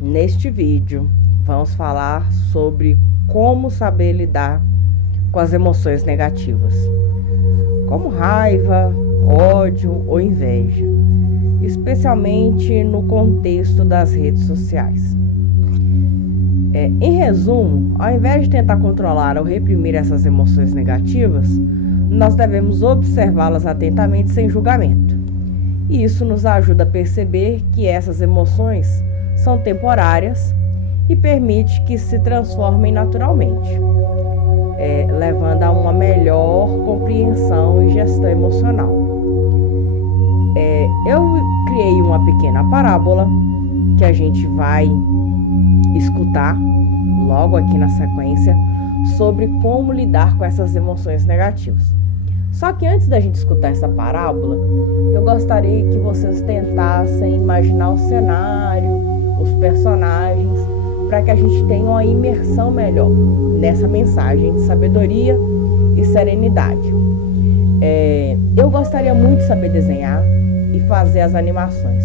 Neste vídeo, vamos falar sobre como saber lidar com as emoções negativas, como raiva, ódio ou inveja, especialmente no contexto das redes sociais. Em resumo, ao invés de tentar controlar ou reprimir essas emoções negativas, nós devemos observá-las atentamente sem julgamento. E isso nos ajuda a perceber que essas emoções são temporárias e permite que se transformem naturalmente, levando a uma melhor compreensão e gestão emocional. Eu criei uma pequena parábola que a gente vai escutar logo aqui na sequência sobre como lidar com essas emoções negativas. Só que antes da gente escutar essa parábola, eu gostaria que vocês tentassem imaginar o cenário, os personagens, para que a gente tenha uma imersão melhor nessa mensagem de sabedoria e serenidade. Eu gostaria muito de saber desenhar e fazer as animações,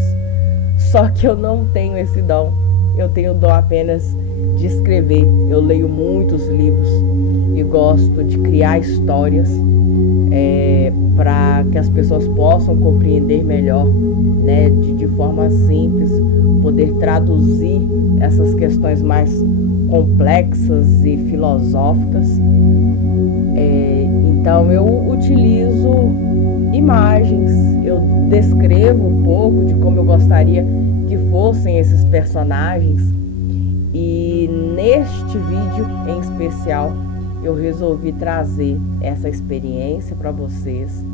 só que eu não tenho esse dom. Eu tenho o dom apenas de escrever. Eu leio muitos livros e gosto de criar histórias para que as pessoas possam compreender melhor, né, de forma simples, poder traduzir essas questões mais complexas e filosóficas. Então eu utilizo imagens, eu descrevo um pouco de como eu gostaria que fossem esses personagens, e neste vídeo em especial eu resolvi trazer essa experiência para vocês,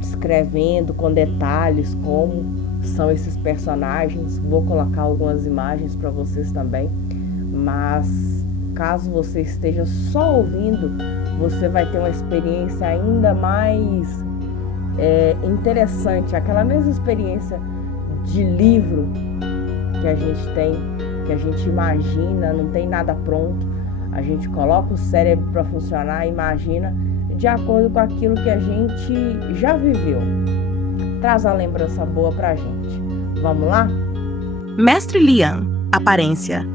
descrevendo com detalhes como são esses personagens. Vou colocar algumas imagens para vocês também, mas caso você esteja só ouvindo, você vai ter uma experiência ainda mais interessante, aquela mesma experiência de livro que a gente tem, que a gente imagina, não tem nada pronto, a gente coloca o cérebro para funcionar, imagina de acordo com aquilo que a gente já viveu. Traz a lembrança boa pra gente. Vamos lá? Mestre Lian, aparência.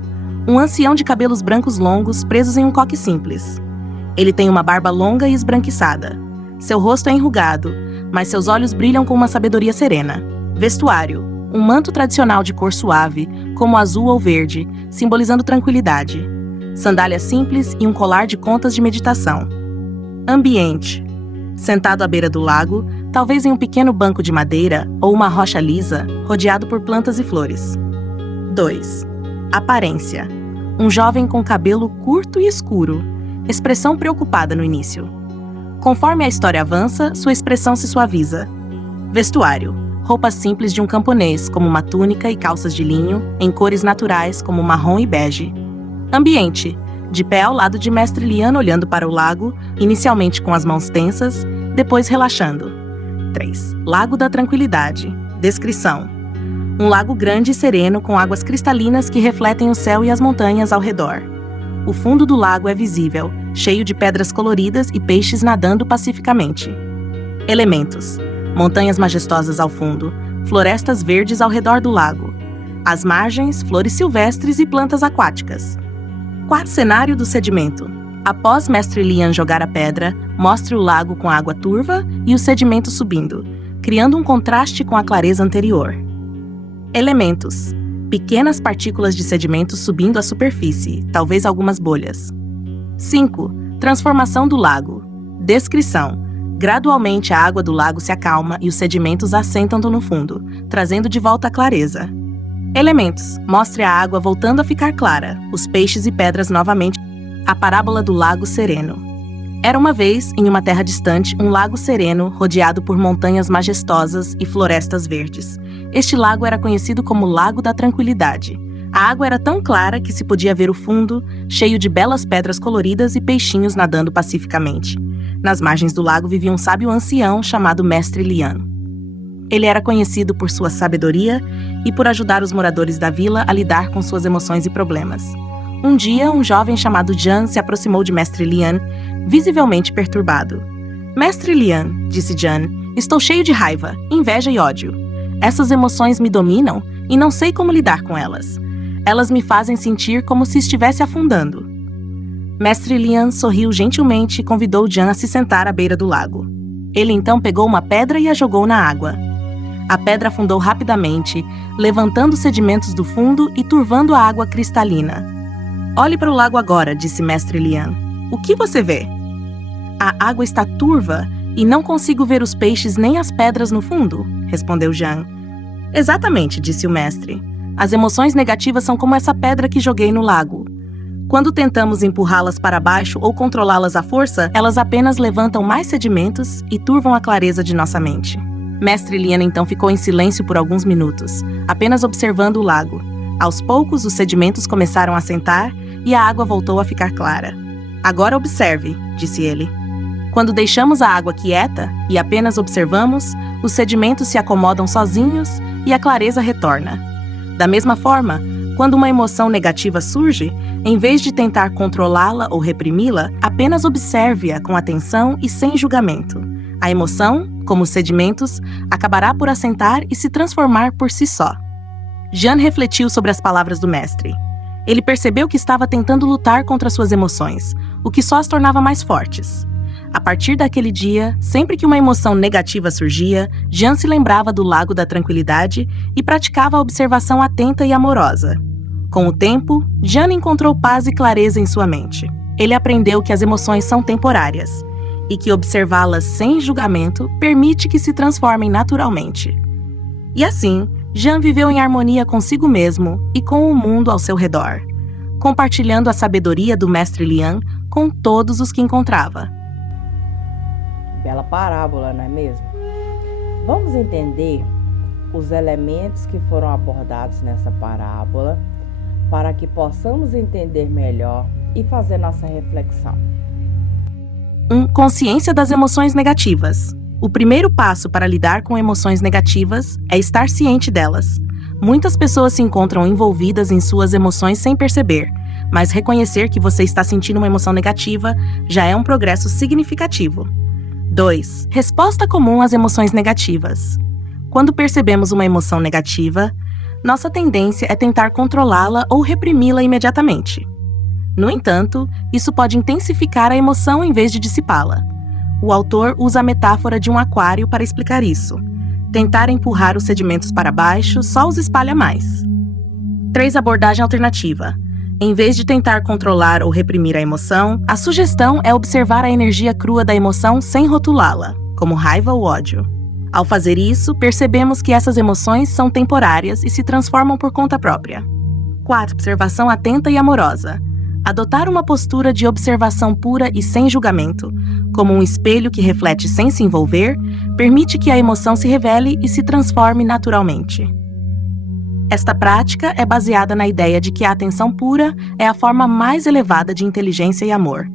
Um ancião de cabelos brancos longos presos em um coque simples. Ele tem uma barba longa e esbranquiçada. Seu rosto é enrugado, mas seus olhos brilham com uma sabedoria serena. Vestuário. Um manto tradicional de cor suave, como azul ou verde, simbolizando tranquilidade. Sandálias simples e um colar de contas de meditação. Ambiente. Sentado à beira do lago, talvez em um pequeno banco de madeira ou uma rocha lisa, rodeado por plantas e flores. 2. Aparência. Um jovem com cabelo curto e escuro, expressão preocupada no início. Conforme a história avança, sua expressão se suaviza. Vestuário. Roupas simples de um camponês, como uma túnica e calças de linho, em cores naturais como marrom e bege. Ambiente. De pé ao lado de Mestre Lian olhando para o lago, inicialmente com as mãos tensas, depois relaxando. 3. Lago da Tranquilidade. Descrição. Um lago grande e sereno com águas cristalinas que refletem o céu e as montanhas ao redor. O fundo do lago é visível, cheio de pedras coloridas e peixes nadando pacificamente. Elementos. Montanhas majestosas ao fundo, florestas verdes ao redor do lago. Às margens, flores silvestres e plantas aquáticas. 4. Cenário do sedimento. Após Mestre Lian jogar a pedra, mostre o lago com água turva e o sedimento subindo, criando um contraste com a clareza anterior. Elementos. Pequenas partículas de sedimento subindo à superfície, talvez algumas bolhas. 5. Transformação do lago. Descrição. Gradualmente a água do lago se acalma e os sedimentos assentam no fundo, trazendo de volta a clareza. Elementos. Mostre a água voltando a ficar clara, os peixes e pedras novamente. A parábola do lago sereno. Era uma vez, em uma terra distante, um lago sereno rodeado por montanhas majestosas e florestas verdes. Este lago era conhecido como Lago da Tranquilidade. A água era tão clara que se podia ver o fundo, cheio de belas pedras coloridas e peixinhos nadando pacificamente. Nas margens do lago vivia um sábio ancião chamado Mestre Lian. Ele era conhecido por sua sabedoria e por ajudar os moradores da vila a lidar com suas emoções e problemas. Um dia, um jovem chamado Jan se aproximou de Mestre Lian, visivelmente perturbado. Mestre Lian, disse Jan, estou cheio de raiva, inveja e ódio. Essas emoções me dominam e não sei como lidar com elas. Elas me fazem sentir como se estivesse afundando. Mestre Lian sorriu gentilmente e convidou Jian a se sentar à beira do lago. Ele então pegou uma pedra e a jogou na água. A pedra afundou rapidamente, levantando os sedimentos do fundo e turvando a água cristalina. Olhe para o lago agora, disse Mestre Lian. O que você vê? A água está turva e não consigo ver os peixes nem as pedras no fundo, respondeu Jian. Exatamente, disse o mestre. As emoções negativas são como essa pedra que joguei no lago. Quando tentamos empurrá-las para baixo ou controlá-las à força, elas apenas levantam mais sedimentos e turvam a clareza de nossa mente. Mestre Lian então ficou em silêncio por alguns minutos, apenas observando o lago. Aos poucos, os sedimentos começaram a assentar e a água voltou a ficar clara. Agora observe, disse ele. Quando deixamos a água quieta e apenas observamos, os sedimentos se acomodam sozinhos e a clareza retorna. Da mesma forma, quando uma emoção negativa surge, em vez de tentar controlá-la ou reprimi-la, apenas observe-a com atenção e sem julgamento. A emoção, como os sedimentos, acabará por assentar e se transformar por si só. Jian refletiu sobre as palavras do mestre. Ele percebeu que estava tentando lutar contra suas emoções, o que só as tornava mais fortes. A partir daquele dia, sempre que uma emoção negativa surgia, Jian se lembrava do Lago da Tranquilidade e praticava a observação atenta e amorosa. Com o tempo, Jian encontrou paz e clareza em sua mente. Ele aprendeu que as emoções são temporárias e que observá-las sem julgamento permite que se transformem naturalmente. E assim, Jian viveu em harmonia consigo mesmo e com o mundo ao seu redor, compartilhando a sabedoria do Mestre Lian com todos os que encontrava. Bela parábola, não é mesmo? Vamos entender os elementos que foram abordados nessa parábola para que possamos entender melhor e fazer nossa reflexão. 1. Consciência das emoções negativas. O primeiro passo para lidar com emoções negativas é estar ciente delas. Muitas pessoas se encontram envolvidas em suas emoções sem perceber, mas reconhecer que você está sentindo uma emoção negativa já é um progresso significativo. 2. Resposta comum às emoções negativas. Quando percebemos uma emoção negativa, nossa tendência é tentar controlá-la ou reprimi-la imediatamente. No entanto, isso pode intensificar a emoção em vez de dissipá-la. O autor usa a metáfora de um aquário para explicar isso. Tentar empurrar os sedimentos para baixo só os espalha mais. 3. Abordagem alternativa. Em vez de tentar controlar ou reprimir a emoção, a sugestão é observar a energia crua da emoção sem rotulá-la, como raiva ou ódio. Ao fazer isso, percebemos que essas emoções são temporárias e se transformam por conta própria. 4. Observação atenta e amorosa. Adotar uma postura de observação pura e sem julgamento, como um espelho que reflete sem se envolver, permite que a emoção se revele e se transforme naturalmente. Esta prática é baseada na ideia de que a atenção pura é a forma mais elevada de inteligência e amor.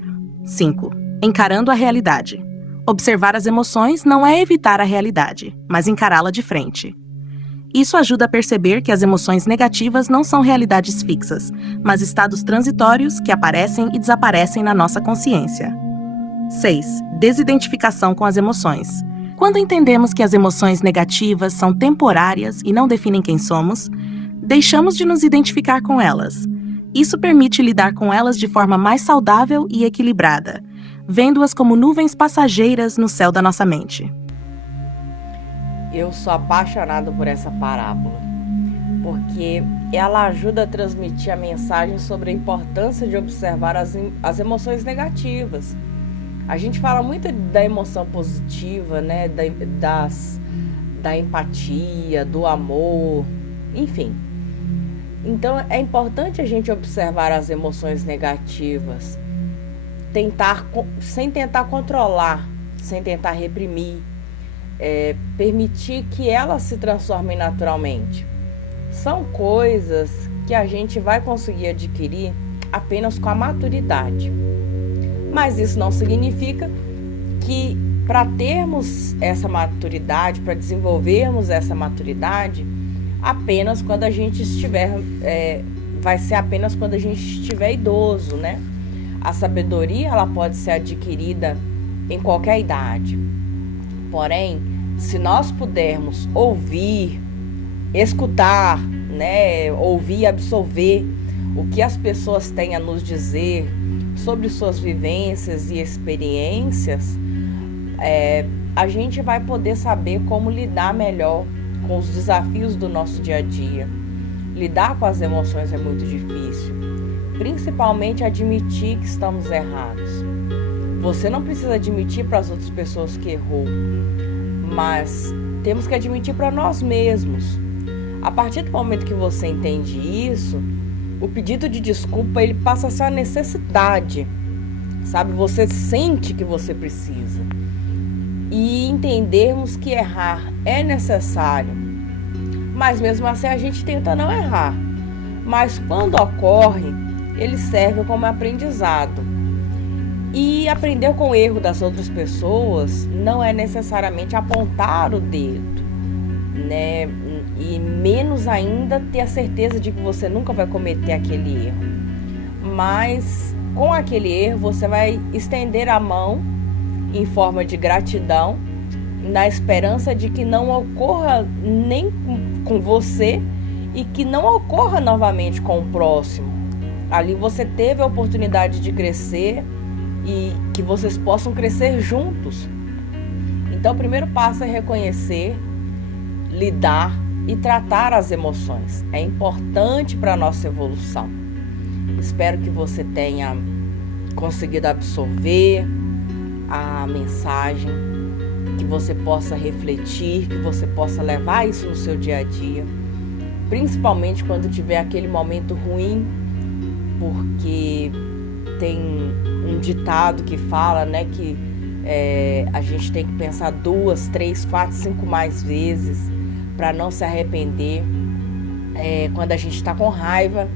5. Encarando a realidade. Observar as emoções não é evitar a realidade, mas encará-la de frente. Isso ajuda a perceber que as emoções negativas não são realidades fixas, mas estados transitórios que aparecem e desaparecem na nossa consciência. 6. Desidentificação com as emoções. Quando entendemos que as emoções negativas são temporárias e não definem quem somos, deixamos de nos identificar com elas. Isso permite lidar com elas de forma mais saudável e equilibrada, vendo-as como nuvens passageiras no céu da nossa mente. Eu sou apaixonado por essa parábola, porque ela ajuda a transmitir a mensagem sobre a importância de observar as emoções negativas. A gente fala muito da emoção positiva, né? Da empatia, do amor, enfim. Então é importante a gente observar as emoções negativas, sem tentar controlar, sem tentar reprimir, permitir que elas se transformem naturalmente. São coisas que a gente vai conseguir adquirir apenas com a maturidade. Mas isso não significa que para termos essa maturidade, para desenvolvermos essa maturidade, apenas quando a gente estiver, vai ser apenas quando a gente estiver idoso, né? A sabedoria, ela pode ser adquirida em qualquer idade. Porém, se nós pudermos ouvir escutar, né, ouvir e absorver o que as pessoas têm a nos dizer sobre suas vivências e experiências, a gente vai poder saber como lidar melhor com os desafios do nosso dia a dia. Lidar com as emoções é muito difícil, principalmente admitir que estamos errados. Você não precisa admitir para as outras pessoas que errou, mas temos que admitir para nós mesmos. A partir do momento que você entende isso, o pedido de desculpa ele passa a ser uma necessidade, sabe? Você sente que você precisa. E entendermos que errar é necessário, mas mesmo assim a gente tenta não errar. Mas quando ocorre, ele serve como aprendizado. E aprender com o erro das outras pessoas não é necessariamente apontar o dedo, né? E menos ainda ter a certeza de que você nunca vai cometer aquele erro. Mas com aquele erro você vai estender a mão em forma de gratidão, na esperança de que não ocorra nem com você e que não ocorra novamente com o próximo. Ali você teve a oportunidade de crescer e que vocês possam crescer juntos. Então, o primeiro passo é reconhecer, lidar e tratar as emoções. É importante para a nossa evolução. Espero que você tenha conseguido absorver a mensagem, que você possa refletir, que você possa levar isso no seu dia a dia, principalmente quando tiver aquele momento ruim, porque tem um ditado que fala, né, que a gente tem que pensar 2, 3, 4, 5 mais vezes para não se arrepender quando a gente está com raiva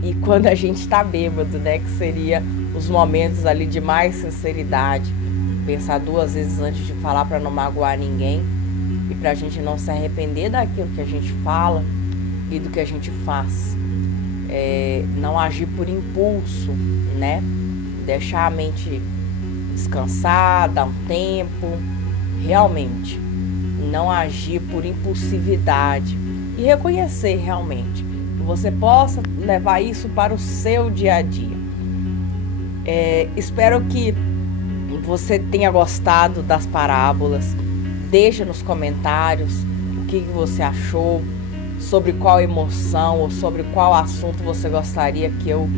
e quando a gente está bêbado, né, que seria os momentos ali de mais sinceridade. Pensar 2 vezes antes de falar para não magoar ninguém e para a gente não se arrepender daquilo que a gente fala e do que a gente faz. Não agir por impulso, né? Deixar a mente descansar, dar um tempo, realmente. Não agir por impulsividade e reconhecer realmente que você possa levar isso para o seu dia a dia. Espero que você tenha gostado das parábolas. Deixa nos comentários o que você achou, sobre qual emoção ou sobre qual assunto você gostaria que eu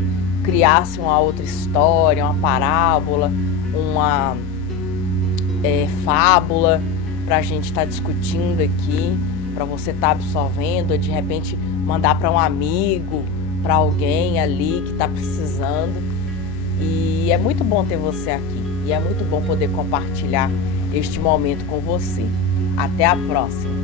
criasse uma outra história, uma parábola, uma fábula para a gente estar discutindo aqui, para você estar absorvendo, ou de repente mandar para um amigo, para alguém ali que está precisando. E é muito bom ter você aqui. E é muito bom poder compartilhar este momento com você. Até a próxima!